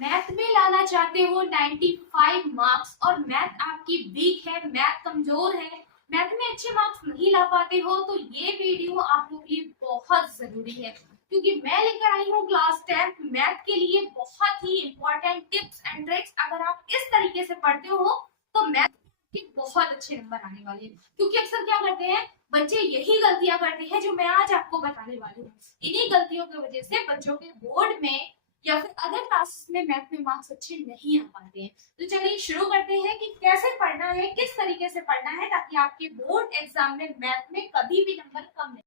Math में लाना चाहते हो 95 मार्क्स और मैथ आपकी वीक है, मैथ कमजोर है, मैथ में अच्छे मार्क्स नहीं ला पाते हो, तो ये वीडियो आप लोगों के लिए बहुत जरूरी है क्योंकि मैं लेकर आई हूँ क्लास 10 मैथ के लिए बहुत ही इंपॉर्टेंट टिप्स एंड ट्रिक्स। अगर आप इस तरीके से पढ़ते हो तो मैथ के बहुत अच्छे नंबर आने वाले हैं। क्योंकि अक्सर क्या करते हैं बच्चे, यही गलतियां करते हैं जो मैं आज आपको बताने वाली हूँ। इन्हीं गलतियों की वजह से बच्चों के बोर्ड में या फिर अदर क्लासेस में मैथ में मार्क्स अच्छे नहीं आ पाते हैं। तो चलिए शुरू करते हैं कि कैसे पढ़ना है, किस तरीके से पढ़ना है ताकि आपके बोर्ड एग्जाम में मैथ में कभी भी नंबर कम नहीं।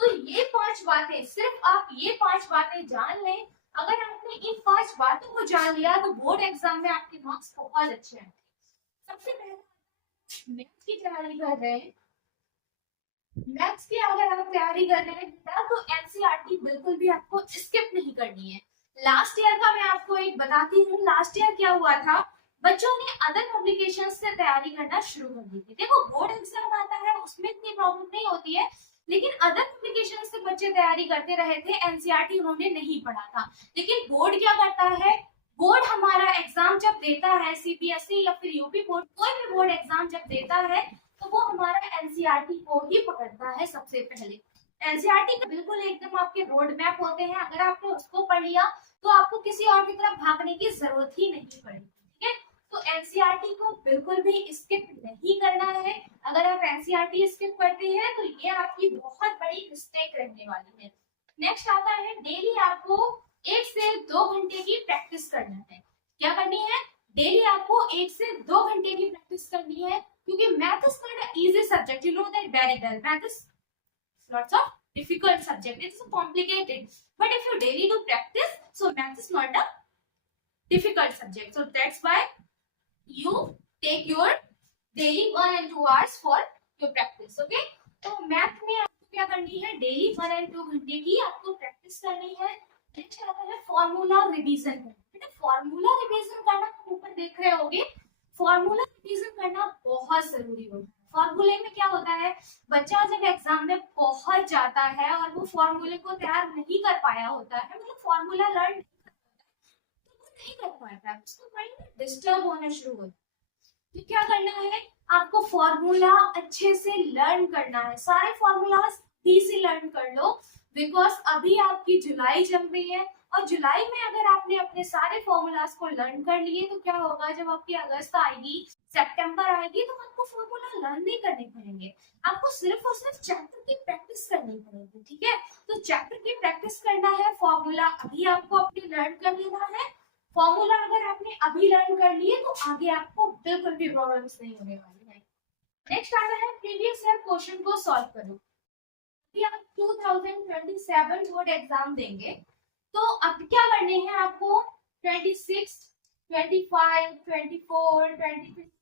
तो ये 5 बातें, सिर्फ आप ये 5 बातें जान लें। अगर आपने इन 5 बातों को जान लिया तो बोर्ड एग्जाम में आपके मार्क्स बहुत अच्छे हैं। सबसे पहले मैथ्स की तैयारी कर रहे हैं, मैथ्स की अगर आप तैयारी कर रहे हैं तो एनसीईआरटी बिल्कुल भी आपको स्किप नहीं करनी है। लास्ट ईयर का मैं आपको एक बताती हूँ, लास्ट ईयर क्या हुआ था, बच्चों ने अदर पब्लिकेशन से तैयारी करना शुरू कर दी थी। देखो बोर्ड एग्जाम आता है उसमें इतनी प्रॉब्लम नहीं होती है, लेकिन अदर पब्लिकेशन से बच्चे तैयारी करते रहे थे, एनसीईआरटी उन्होंने नहीं पढ़ा था। लेकिन बोर्ड क्या करता है, बोर्ड हमारा एग्जाम जब देता है, सीबीएसई या फिर यूपी बोर्ड, कोई भी बोर्ड एग्जाम जब देता है तो वो हमारा एनसीईआरटी को ही पकड़ता है सबसे पहले। एनसीईआरटी का बिल्कुल एकदम आपके रोड मैप होते हैं, अगर आपने उसको पढ़ लिया तो आपको किसी और की तरफ भागने की जरूरत ही नहीं पड़ेगी। ठीक है, तो एनसीईआरटी को बिल्कुल भी स्किप नहीं करना है। अगर आप एनसीईआरटी स्किप करते हैं तो ये आपकी बहुत बड़ी मिस्टेक रहने वाली है। नेक्स्ट आता है, डेली आपको 1 से 2 घंटे की प्रैक्टिस करना है। क्या करनी है, डेली आपको 1 से 2 घंटे की प्रैक्टिस करनी है, क्योंकि math is not a easy subject, you know that very well. Math is lots of difficult subject, it's complicated, but if you daily do practice, so math is not a difficult subject, so that's why you take your daily 1 and 2 hours for your practice. Okay, तो math में आपको क्या करनी है, daily 1 and 2 घंटे की आपको practice करनी है। नेक्स्ट आता है फॉर्मूला रिवीजन करना। फॉर्मूला रिवीजन करना आप ऊपर देख रहे होगे, फॉर्मूला रिवीजन करना बहुत जरूरी होता है। फॉर्मूले में क्या होता है, बच्चा जब एग्जाम में पहुंच जाता है और वो फॉर्मूले को तैयार नहीं कर पाया होता है, मतलब फॉर्मूला लर्न नहीं कर पाता है, उसको माइंड डिस्टर्ब होना शुरू होता है। तो क्या करना है, आपको फॉर्मूला अच्छे से लर्न करना है, सारे फॉर्मूलाज डी से लर्न कर लो, बिकॉज अभी आपकी जुलाई चल रही है और जुलाई में अगर आपने अपने सारे फॉर्मूलाज को लर्न कर लिए तो क्या होगा, जब आपकी अगस्त आएगी, सितंबर आएगी, तो आपको फॉर्मूला लर्न नहीं करने पड़ेंगे, आपको सिर्फ और सिर्फ चैप्टर की प्रैक्टिस करनी पड़ेगी। ठीक है, तो चैप्टर की प्रैक्टिस करना है, फॉर्मूला अभी आपको अपने लर्न कर लेना है। फॉर्मूला अगर आपने अभी लर्न कर लिए तो आगे आपको बिल्कुल भी प्रॉब्लम्स नहीं होने वाली है। नेक्स्ट आता है प्रीवियस ईयर क्वेश्चन को सॉल्व करो। अभी आप 2027 बोर्ड एग्जाम देंगे तो अब क्या करने हैं आपको, 26, 25, 24, 23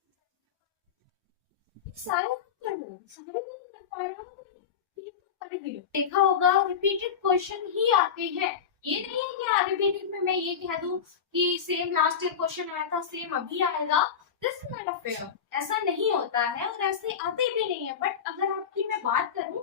सारे कर लो, सारे नहीं कर पा रहे हो तो देखा होगा रिपीटेड क्वेश्चन ही आते हैं। ये नहीं है कि रिपीटेड में मैं ये कह दूं कि सेम लास्ट ईयर क्वेश्चन आया था सेम अभी आएगा, this is not a fair, ऐसा नहीं होता है और ऐसे आते भी नहीं है। बट अगर आपकी मैं बात करूं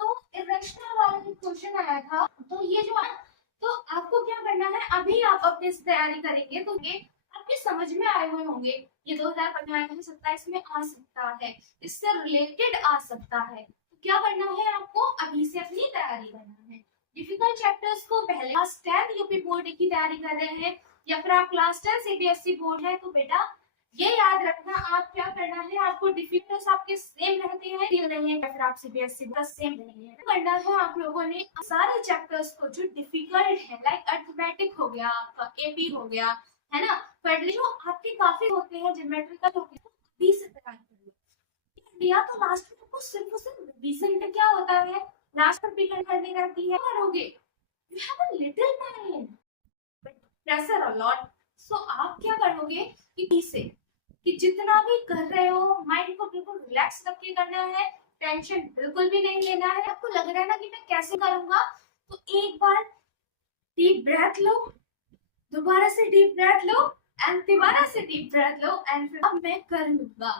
तो इरेशनल वाला जो क्वेश्चन आया था, तो ये जो है, तो आपको क्या करना है, अभी आप अपने से तैयारी करेंगे तो ये आपके समझ में आए हुए होंगे, ये 2025 में आ सकता है, इससे रिलेटेड आ सकता है। तो क्या करना है, आपको अभी से अपनी तैयारी करना है। डिफिकल्ट चैप्टर्स को पहले क्लास 10 यूपी बोर्ड की तैयारी कर रहे हैं या फिर आप क्लास 10 सीबीएसई बोर्ड है, तो बेटा ये याद रखना, आप क्या करना है, आपको डिफिकल्ट आपके सेम रहते हैं या फिर आप सीबीएसई का सेम रहेंगे, करना है आप लोगों ने सारे चैप्टर्स को जो डिफिकल्ट है, लाइक अर्थमेटिक हो गया, आपका एपी हो गया, है ना, पर जो आपके काफी होते हैं ज्योमेट्रिकल होते हैं, अभी से तैयार कर लो। या तो लास्ट में आपको सिर्फ और सिर्फ रिवीजन का क्या होता है, लास्ट पर पीकर करने रहती है, करोगे, you have a little time but pressure a lot. So आप क्या करोगे कि से कि जितना भी कर रहे हो माइंड को बिल्कुल रिलैक्स रख के करना है, टेंशन बिल्कुल भी नहीं लेना है। आपको लग रहा है ना कि मैं कैसे करूंगा, तो एक बार डीप ब्रेथ लो, दोबारा से डीप ब्रेथ लो एंड दोबारा से डीप ब्रेथ लो एंड फिर अब मैं कर लूंगा।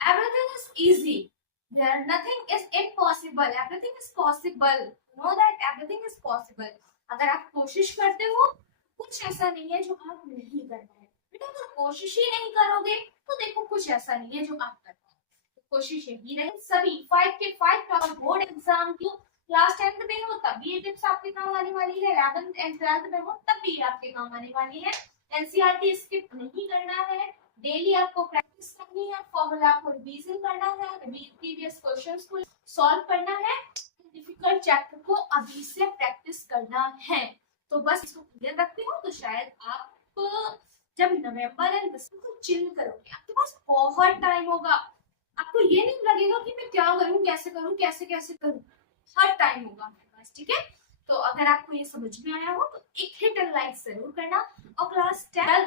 Everything is easy, there nothing is impossible, everything is possible, know that everything is possible. अगर आप कोशिश करते हो कुछ ऐसा नहीं है जो आप नहीं कर पाए। बेटा अगर कोशिश ही नहीं करोगे तो देखो कुछ ऐसा नहीं है जो आप कर पाओ। तो कोशिश यही रहे सभी 5 के 5 टॉपर बोर्ड एग्जाम की क्लास 10th में हो तब भी ये टिप्स आपके काम आने वाली है, 11th एंड 12th में हो तब भी आपके काम आने वाली है। एनसीईआरटी स्किप नहीं करना है, डेली आपको प्रैक्टिस करनी है, फॉर्मूला को रिवीजन करना है, प्रीवियस क्वेश्चंस को सॉल्व करना है, डिफिकल्ट चैप्टर को अभी से प्रैक्टिस करना है। तो बस इसको क्लियर रखते हो तो शायद आप जब नवंबर एंड दिसंबर को चिल करोगे आपके पास बहुत टाइम होगा। आपको ये नहीं लगेगा कि मैं क्या करूं, कैसे करूं, कैसे कैसे करूं, हर टाइम होगा आपके पास। ठीक है, तो अगर आपको ये समझ में आया हो तो एक हिट एंड लाइक जरूर करना। और क्लास 12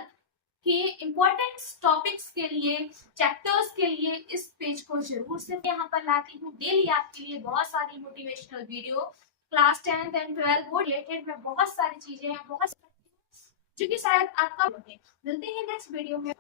के इम्पोर्टेंट टॉपिक्स के लिए, चैप्टर्स के लिए इस पेज को जरूर से यहाँ पर लाती हूँ। डेली आपके लिए बहुत सारी motivational video class 10th and 12 वो रिलेटेड में बहुत सारी चीजें हैं, बहुत जो कि शायद आपका मिलते हैं नेक्स्ट वीडियो में।